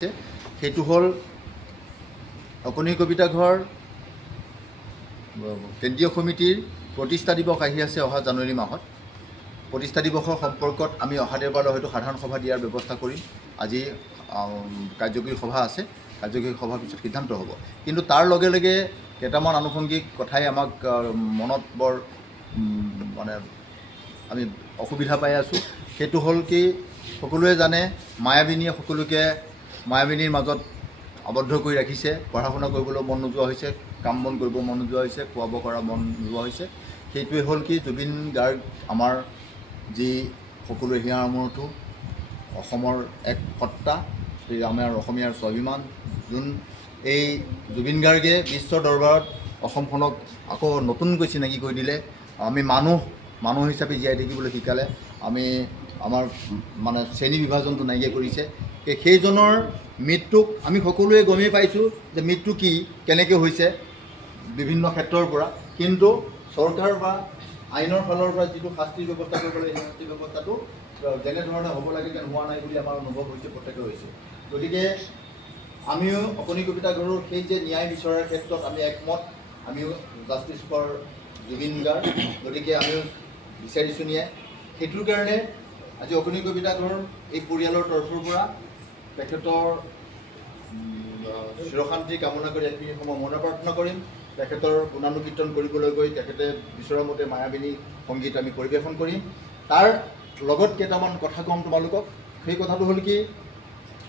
সেইটো হল অকণি কবিতা ঘৰ কেন্দ্ৰীয় সমিতিৰ প্ৰতিষ্ঠা দিৱস আহি আছে অহা জানুৱাৰী মাহত। প্ৰতিষ্ঠা দিৱসৰ সম্পৰ্কত আমি অহা দেওবাৰলৈ হয়তো সাধাৰণ সভা দিয়াৰ ব্যৱস্থা কৰিম। আজি কাৰ্যকৰী সভা আছে, কাৰ্যকৰী সভাৰ পিছত সিদ্ধান্ত হ'ব। কিন্তু তাৰ লগে লগে কেইটামান আনুষংগিক কথাই আমাক মনত বৰ মানে আমি অসুবিধা পাই আছোঁ। সেইটো হ'ল কি, সকলোৱে জানে মায়াবিনীয়ে সকলোকে মায়াবিনীৰ মাজত আবদ্ধ কৰি ৰাখিছে। পঢ়া শুনা কৰিবলৈ মন নোযোৱা হৈছে, কাম বন কৰিব মন নোযোৱা হৈছে, খোৱা বোৱা কৰা মন নোযোৱা হৈছে। সেইটোৱে হ'ল কি, জুবিন গাৰ্গ আমাৰ যি সকলোৰে হিয়াৰ আমঠু অসমৰ এক সত্তা, আমাৰ অসমীয়াৰ স্বাভিমান। যোন এই জুবিন গাৰ্গে বিশ্বৰ দৰবাৰত অসমখনক আকৌ নতুনকৈ চিনাকি কৰি দিলে। আমি মানুহ হিচাপে জীয়াই থাকিবলৈ শিকালে। আমাৰ মানে শ্ৰেণী বিভাজনটো নাইকিয়া কৰিছে। সেইজনৰ মৃত্যুক আমি সকলোৱে গমেই পাইছোঁ যে মৃত্যু কি, কেনেকৈ হৈছে বিভিন্ন ক্ষেত্ৰৰ পৰা। কিন্তু চৰকাৰ বা আইনৰ ফালৰ পৰা যিটো শাস্তিৰ ব্যৱস্থা কৰিব লাগে, সেই শাস্তিৰ ব্যৱস্থাটো যেনেধৰণে হ'ব লাগে যেন হোৱা নাই বুলি আমাৰ অনুভৱ হৈছে, প্ৰত্যক্ষ হৈছে। গতিকে আমিও অকণি কবিতা ঘৰৰ সেই যে ন্যায় বিচৰাৰ ক্ষেত্ৰত আমি একমত, আমিও জাষ্টিছ ফৰ জুবিন গাৰ্গ। গতিকে আমিও বিচাৰিছোঁ ন্যায়। সেইটোৰ কাৰণে আজি অকণি কবিতা ঘৰ এই পৰিয়ালৰ তৰফৰ পৰা তেখেতৰ চিৰশান্তি কামনা কৰি একমিনিট সময় মৌন প্ৰাৰ্থনা কৰিম। তেখেতৰ গুণানুকীৰ্তন কৰিবলৈ গৈ তেখেতে বিচৰা মতে মায়াবিনী সংগীত আমি পৰিৱেশন কৰিম। তাৰ লগত কেইটামান কথা ক'ম তোমালোকক। সেই কথাটো হ'ল কি,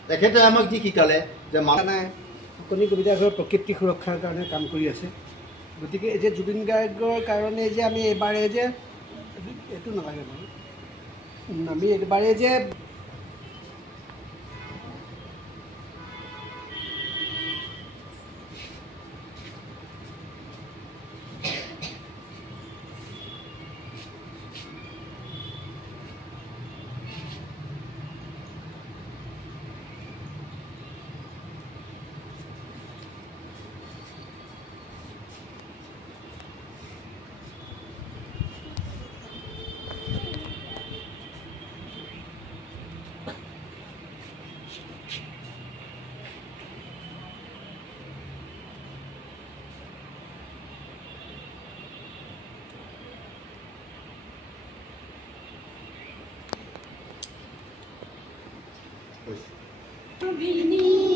তেখেতে আমাক যি শিকালে যে অকণি কবিতা ঘৰ প্ৰকৃতি সুৰক্ষাৰ কাৰণে কাম কৰি আছে। গতিকে এই যে জুবিন গাৰ্গৰ কাৰণে যে আমি এইবাৰে যে এইটো নালাগে বাৰু, আমি এইবাৰে যে Vini